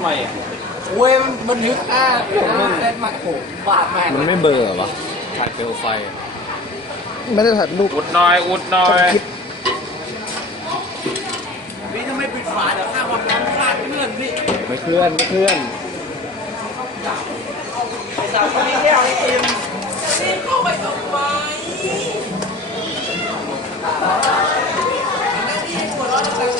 ำไมอะเว้ยมันมันยึดหน้าเล่นมาโหบาดแม่งมันไม่เบลอร์เหรอวะถ่ายเปลวไฟอะไม่ได้ถ่ายรูปอุดหน่อยอุดหน่อยคลิปพี่ถ้าไม่ปิดฝาเดี๋ยวข้างความร้อนพลาดเพื่อนพี่ไม่เคลื่อนไม่เคลื่อนสาวคนนี้แก้วนี่เต็มการรวมปุ๊บปิดระวังปุ๊บปิดเราจะ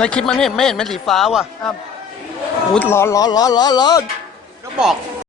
ในคลิปมันไม่เห็นไม่เห็นเป็นสีฟ้าว่ะอ้าวอุ้ยร้อนร้อนร้อนร้อนร้อนก็บอก